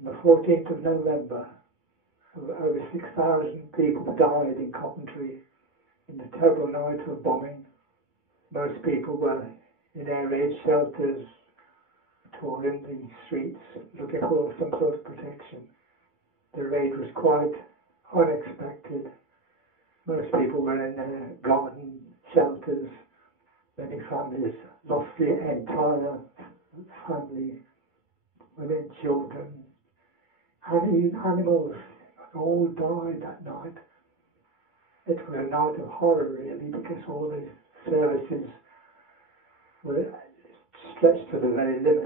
On the 14th of November, over 6,000 people died in Coventry in the terrible night of bombing. Most people were in air raid shelters, touring the streets, looking for some sort of protection. The raid was quite unexpected. Most people were in their garden shelters. Many families lost the entire family, women, children, and even animals all died that night. It was a night of horror, really, because all the services were stretched to the very limit.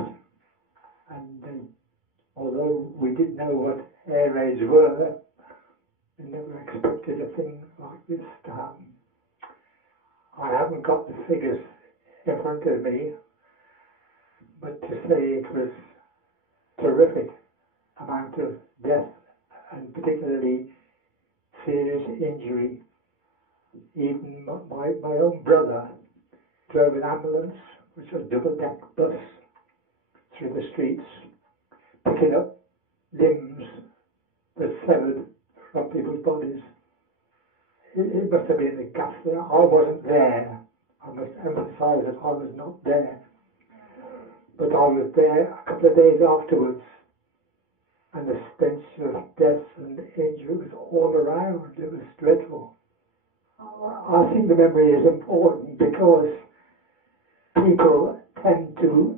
And although we didn't know what air raids were, we never expected a thing like this to happen. I haven't got the figures in front of me, but to say it was terrific amount of death and particularly serious injury. Even my own brother drove an ambulance, which was a double-deck bus, through the streets, picking up limbs that severed from people's bodies. It must have been a ghastly. I wasn't there. I must emphasise that I was not there. But I was there a couple of days afterwards, and the stench of death and injury was all around. It was dreadful. I think the memory is important because people tend to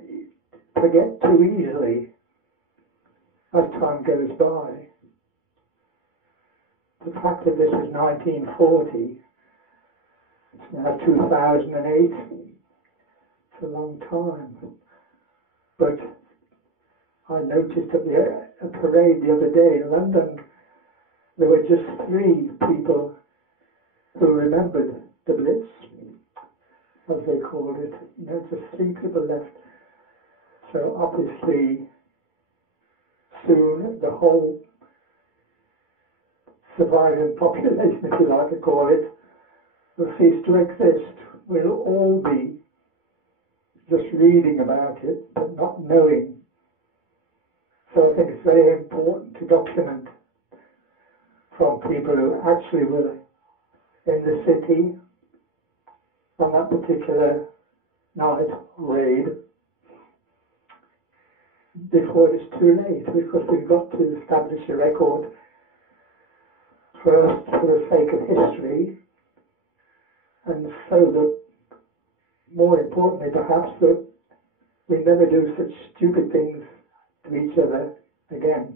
forget too easily as time goes by. The fact that this was 1940, it's now 2008, it's a long time. But I noticed at a parade the other day in London, there were just 3 people who remembered the Blitz, as they called it. You know, just 3 people left. So obviously, soon the whole surviving population, if you like to call it, will cease to exist. We'll all be just reading about it, but not knowing. So I think it's very important to document from people who actually were in the city on that particular night raid before it's too late, because we've got to establish a record first for the sake of history, and so that, more importantly perhaps, that we never do such stupid things to each other again.